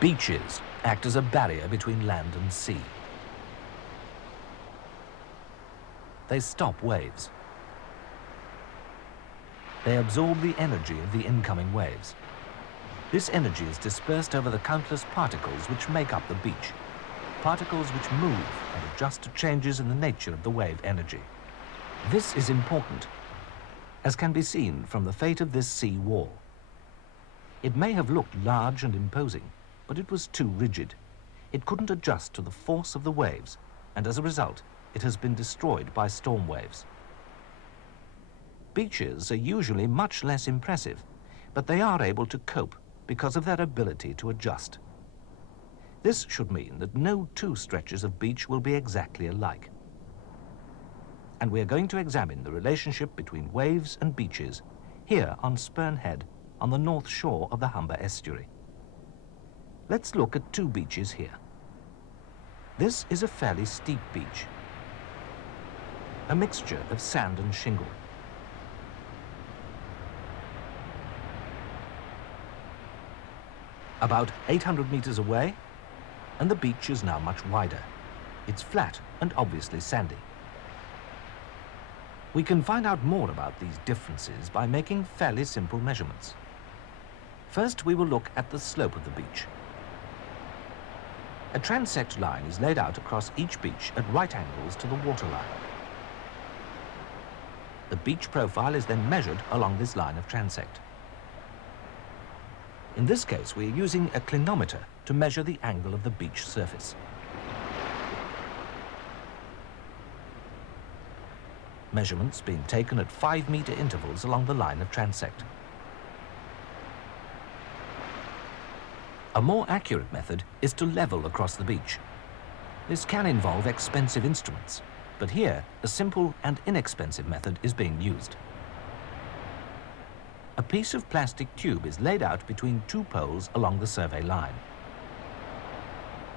Beaches act as a barrier between land and sea. They stop waves. They absorb the energy of the incoming waves. This energy is dispersed over the countless particles which make up the beach, particles which move and adjust to changes in the nature of the wave energy. This is important, as can be seen from the fate of this sea wall. It may have looked large and imposing, but it was too rigid. It couldn't adjust to the force of the waves, and as a result, it has been destroyed by storm waves. Beaches are usually much less impressive, but they are able to cope because of their ability to adjust. This should mean that no two stretches of beach will be exactly alike. And we are going to examine the relationship between waves and beaches here on Spurn Head on the north shore of the Humber estuary. Let's look at two beaches here. This is a fairly steep beach, a mixture of sand and shingle. About 800 meters away, and the beach is now much wider. It's flat and obviously sandy. We can find out more about these differences by making fairly simple measurements. First, we will look at the slope of the beach. A transect line is laid out across each beach at right angles to the waterline. The beach profile is then measured along this line of transect. In this case, we are using a clinometer to measure the angle of the beach surface. Measurements being taken at 5-meter intervals along the line of transect. A more accurate method is to level across the beach. This can involve expensive instruments, but here a simple and inexpensive method is being used. A piece of plastic tube is laid out between two poles along the survey line.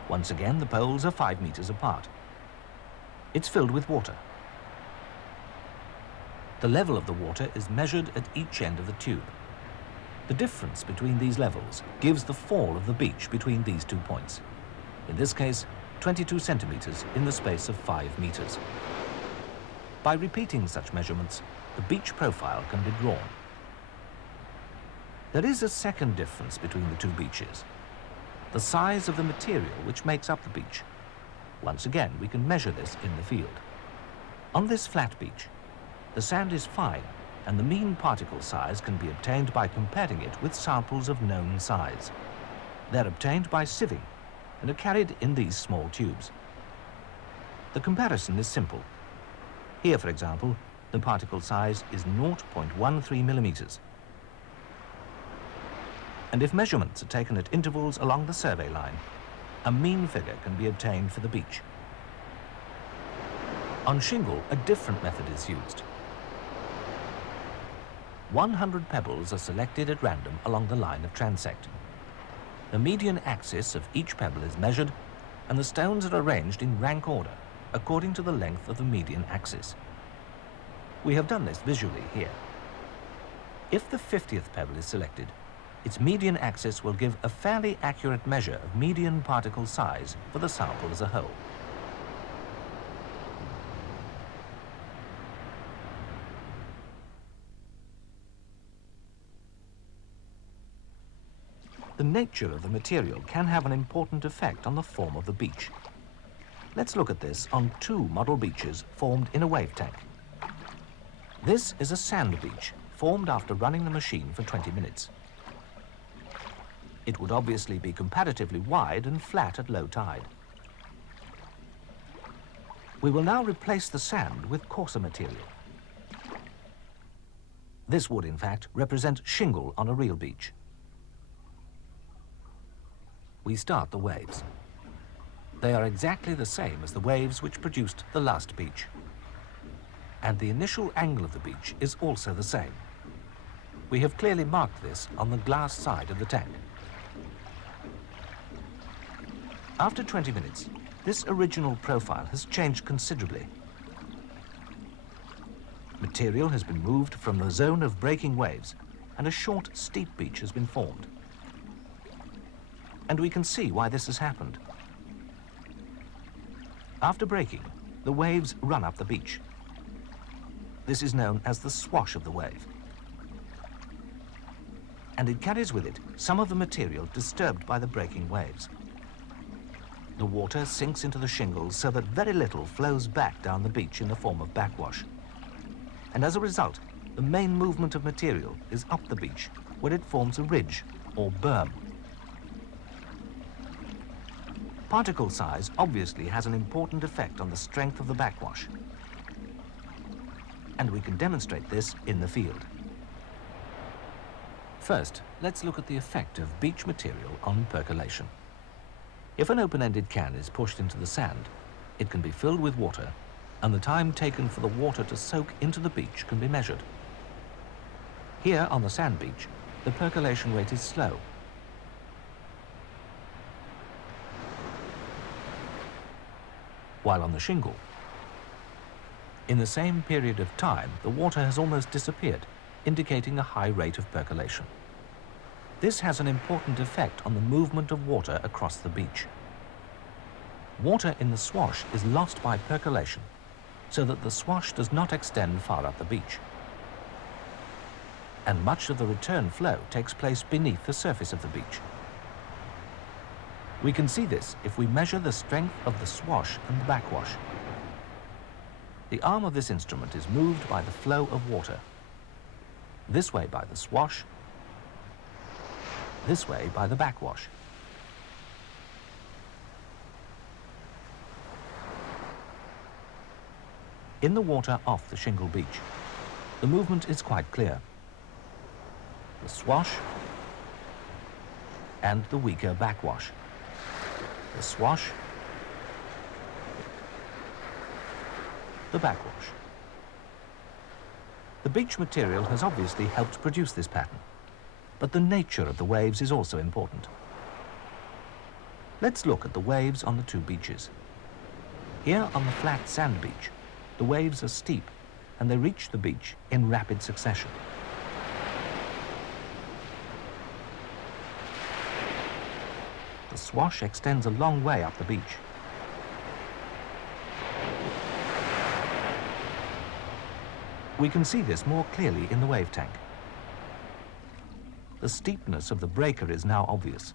Once again, the poles are 5 meters apart. It's filled with water. The level of the water is measured at each end of the tube. The difference between these levels gives the fall of the beach between these 2 points. In this case, 22 centimeters in the space of 5 meters. By repeating such measurements, the beach profile can be drawn. There is a second difference between the two beaches: the size of the material which makes up the beach. Once again, we can measure this in the field. On this flat beach, the sand is fine, and the mean particle size can be obtained by comparing it with samples of known size. They're obtained by sieving and are carried in these small tubes. The comparison is simple. Here, for example, the particle size is 0.13 millimeters. And if measurements are taken at intervals along the survey line, a mean figure can be obtained for the beach. On shingle, a different method is used. 100 pebbles are selected at random along the line of transect. The median axis of each pebble is measured, and the stones are arranged in rank order according to the length of the median axis. We have done this visually here. If the 50th pebble is selected, its median axis will give a fairly accurate measure of median particle size for the sample as a whole. The nature of the material can have an important effect on the form of the beach. Let's look at this on 2 model beaches formed in a wave tank. This is a sand beach formed after running the machine for 20 minutes. It would obviously be comparatively wide and flat at low tide. We will now replace the sand with coarser material. This would, in fact, represent shingle on a real beach. We start the waves. They are exactly the same as the waves which produced the last beach. And the initial angle of the beach is also the same. We have clearly marked this on the glass side of the tank. After 20 minutes, this original profile has changed considerably. Material has been moved from the zone of breaking waves, and a short, steep beach has been formed. And we can see why this has happened. After breaking, the waves run up the beach. This is known as the swash of the wave. And it carries with it some of the material disturbed by the breaking waves. The water sinks into the shingles so that very little flows back down the beach in the form of backwash. And as a result, the main movement of material is up the beach, where it forms a ridge or berm. Particle size obviously has an important effect on the strength of the backwash. And we can demonstrate this in the field. First, let's look at the effect of beach material on percolation. If an open-ended can is pushed into the sand, it can be filled with water, and the time taken for the water to soak into the beach can be measured. Here on the sand beach, the percolation rate is slow. While on the shingle, in the same period of time, the water has almost disappeared, indicating a high rate of percolation. This has an important effect on the movement of water across the beach. Water in the swash is lost by percolation, so that the swash does not extend far up the beach. And much of the return flow takes place beneath the surface of the beach. We can see this if we measure the strength of the swash and the backwash. The arm of this instrument is moved by the flow of water. This way by the swash, this way by the backwash. In the water off the shingle beach, the movement is quite clear. The swash and the weaker backwash. The swash, the backwash. The beach material has obviously helped produce this pattern, but the nature of the waves is also important. Let's look at the waves on the two beaches. Here on the flat sand beach, the waves are steep and they reach the beach in rapid succession. The swash extends a long way up the beach. We can see this more clearly in the wave tank. The steepness of the breaker is now obvious,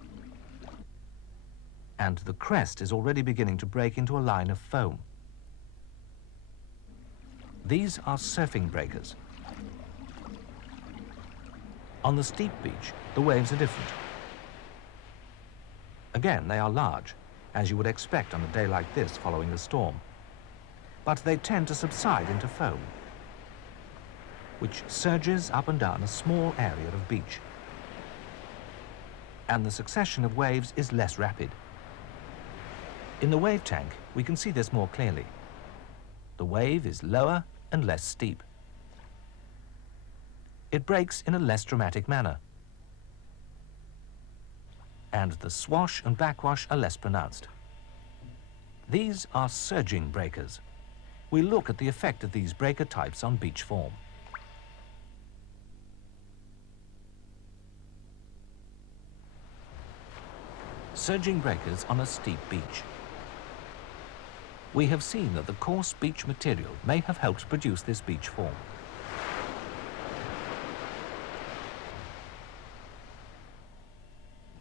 and the crest is already beginning to break into a line of foam. These are surfing breakers. On the steep beach, the waves are different. Again, they are large, as you would expect on a day like this following a storm. But they tend to subside into foam, which surges up and down a small area of beach. And the succession of waves is less rapid. In the wave tank, we can see this more clearly. The wave is lower and less steep. It breaks in a less dramatic manner. And the swash and backwash are less pronounced. These are surging breakers. We look at the effect of these breaker types on beach form. Surging breakers on a steep beach. We have seen that the coarse beach material may have helped produce this beach form.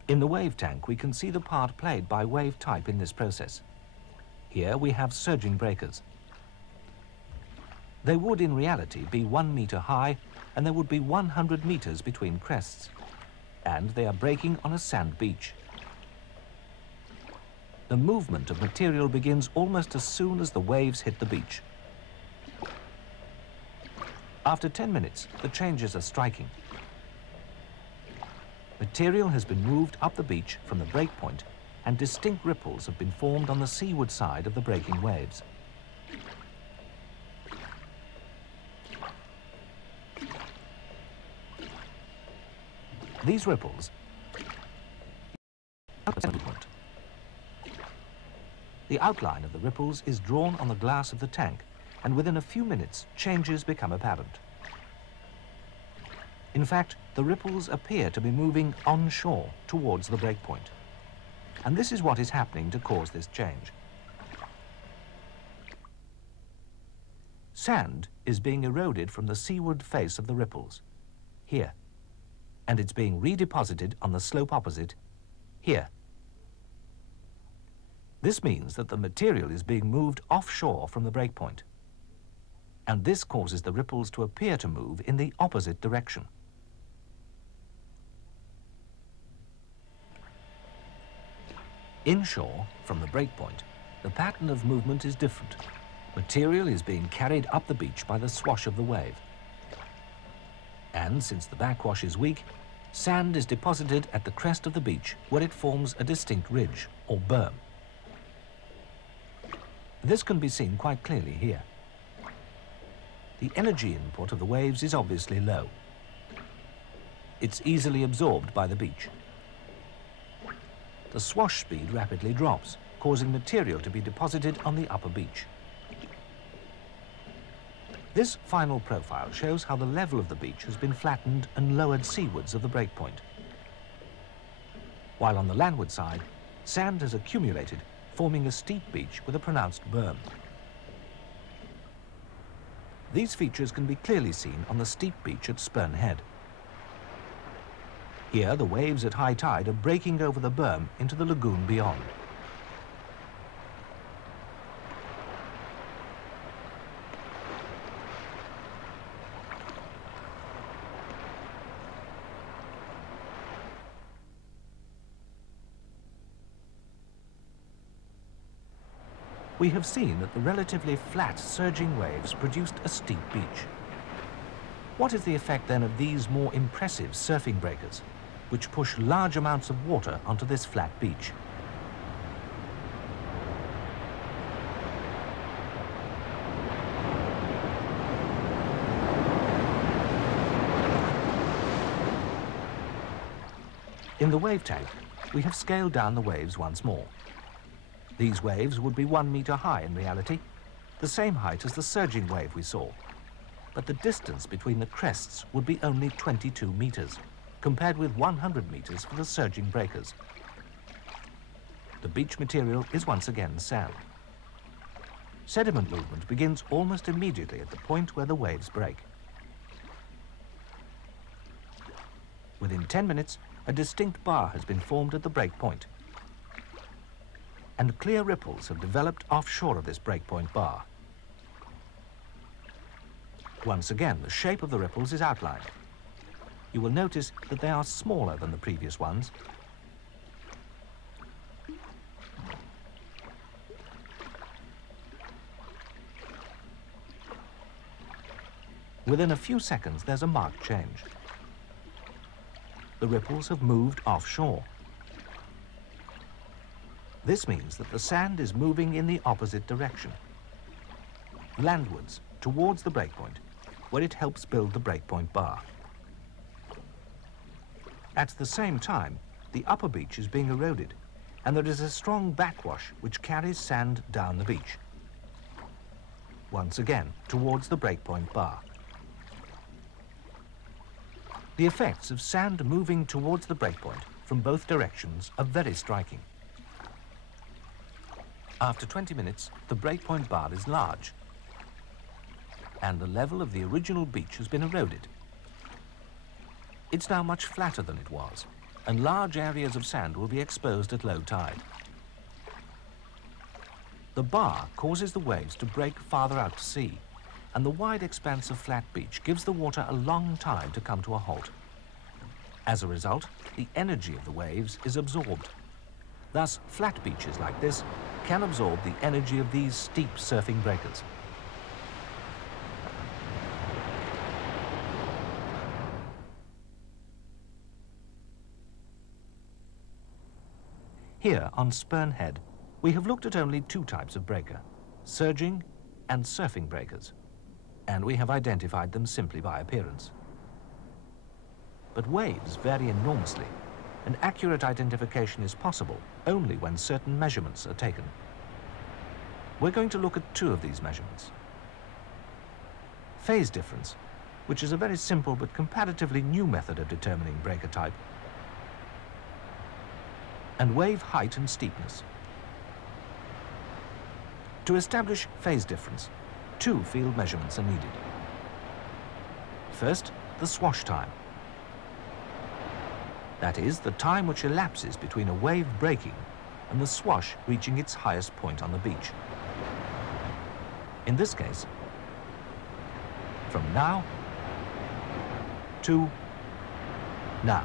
In the wave tank, we can see the part played by wave type in this process. Here we have surging breakers. They would in reality be 1 meter high, and there would be 100 meters between crests. And they are breaking on a sand beach. The movement of material begins almost as soon as the waves hit the beach. After 10 minutes, the changes are striking. Material has been moved up the beach from the break point, and distinct ripples have been formed on the seaward side of the breaking waves. These ripples movement. The outline of the ripples is drawn on the glass of the tank, and within a few minutes, changes become apparent. In fact, the ripples appear to be moving onshore towards the breakpoint. And this is what is happening to cause this change. Sand is being eroded from the seaward face of the ripples, here, and it's being redeposited on the slope opposite, here. This means that the material is being moved offshore from the breakpoint, and this causes the ripples to appear to move in the opposite direction. Inshore, from the breakpoint, the pattern of movement is different. Material is being carried up the beach by the swash of the wave. And since the backwash is weak, sand is deposited at the crest of the beach where it forms a distinct ridge, or berm. This can be seen quite clearly here. The energy input of the waves is obviously low. It's easily absorbed by the beach. The swash speed rapidly drops, causing material to be deposited on the upper beach. This final profile shows how the level of the beach has been flattened and lowered seawards of the breakpoint. While on the landward side, sand has accumulated, forming a steep beach with a pronounced berm. These features can be clearly seen on the steep beach at Spurn Head. Here, the waves at high tide are breaking over the berm into the lagoon beyond. We have seen that the relatively flat surging waves produced a steep beach. What is the effect then of these more impressive surfing breakers, which push large amounts of water onto this flat beach? In the wave tank, we have scaled down the waves once more. These waves would be 1 meter high in reality, the same height as the surging wave we saw. But the distance between the crests would be only 22 meters, compared with 100 meters for the surging breakers. The beach material is once again sand. Sediment movement begins almost immediately at the point where the waves break. Within 10 minutes, a distinct bar has been formed at the break point, and clear ripples have developed offshore of this breakpoint bar. Once again, the shape of the ripples is outlined. You will notice that they are smaller than the previous ones. Within a few seconds, there's a marked change. The ripples have moved offshore. This means that the sand is moving in the opposite direction, landwards, towards the breakpoint, where it helps build the breakpoint bar. At the same time, the upper beach is being eroded, and there is a strong backwash which carries sand down the beach, once again towards the breakpoint bar. The effects of sand moving towards the breakpoint from both directions are very striking. After 20 minutes, the breakpoint bar is large, and the level of the original beach has been eroded. It's now much flatter than it was, and large areas of sand will be exposed at low tide. The bar causes the waves to break farther out to sea, and the wide expanse of flat beach gives the water a long time to come to a halt. As a result, the energy of the waves is absorbed. Thus, flat beaches like this can absorb the energy of these steep surfing breakers. Here on Spurn Head, we have looked at only two types of breaker, surging and surfing breakers, and we have identified them simply by appearance. But waves vary enormously, and accurate identification is possible only when certain measurements are taken. We're going to look at two of these measurements. Phase difference, which is a very simple but comparatively new method of determining breaker type, and wave height and steepness. To establish phase difference, two field measurements are needed. First, the swash time. That is, the time which elapses between a wave breaking and the swash reaching its highest point on the beach. In this case, from now to now.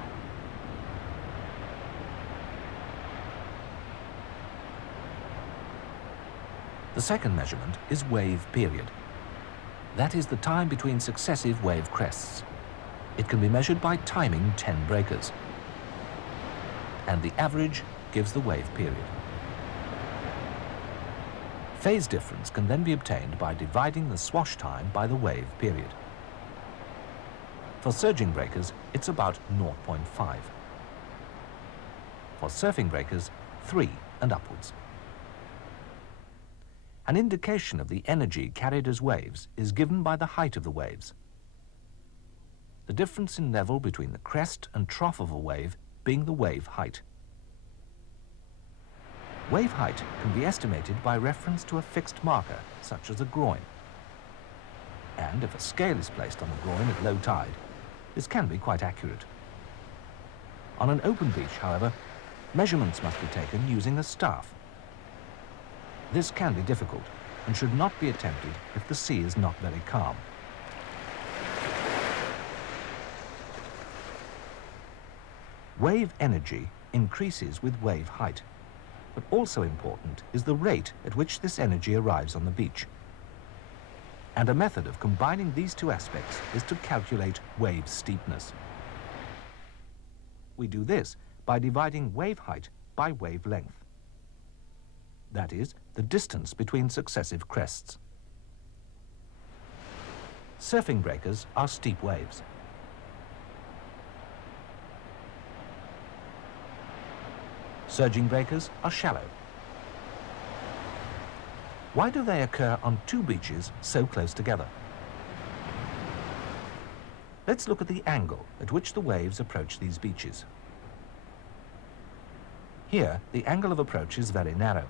The second measurement is wave period. That is the time between successive wave crests. It can be measured by timing 10 breakers. And the average gives the wave period. Phase difference can then be obtained by dividing the swash time by the wave period. For surging breakers, it's about 0.5. For surfing breakers, 3 and upwards. An indication of the energy carried as waves is given by the height of the waves. The difference in level between the crest and trough of a wave being the wave height. Wave height can be estimated by reference to a fixed marker, such as a groin. And if a scale is placed on the groin at low tide, this can be quite accurate. On an open beach, however, measurements must be taken using a staff. This can be difficult and should not be attempted if the sea is not very calm. Wave energy increases with wave height, but also important is the rate at which this energy arrives on the beach. And a method of combining these two aspects is to calculate wave steepness. We do this by dividing wave height by wave length. That is, the distance between successive crests. Surfing breakers are steep waves. Surging breakers are shallow. Why do they occur on two beaches so close together? Let's look at the angle at which the waves approach these beaches. Here, the angle of approach is very narrow.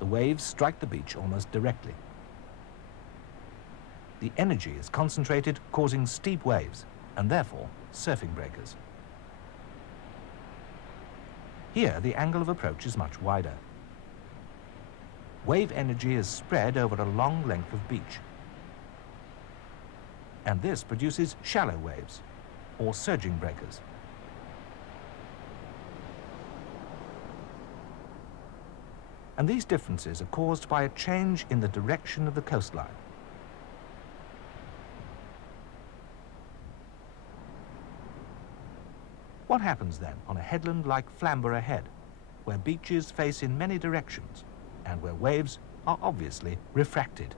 The waves strike the beach almost directly. The energy is concentrated, causing steep waves, and therefore surfing breakers. Here, the angle of approach is much wider. Wave energy is spread over a long length of beach. And this produces shallow waves, or surging breakers. And these differences are caused by a change in the direction of the coastline. What happens then on a headland like Flamborough Head, where beaches face in many directions and where waves are obviously refracted?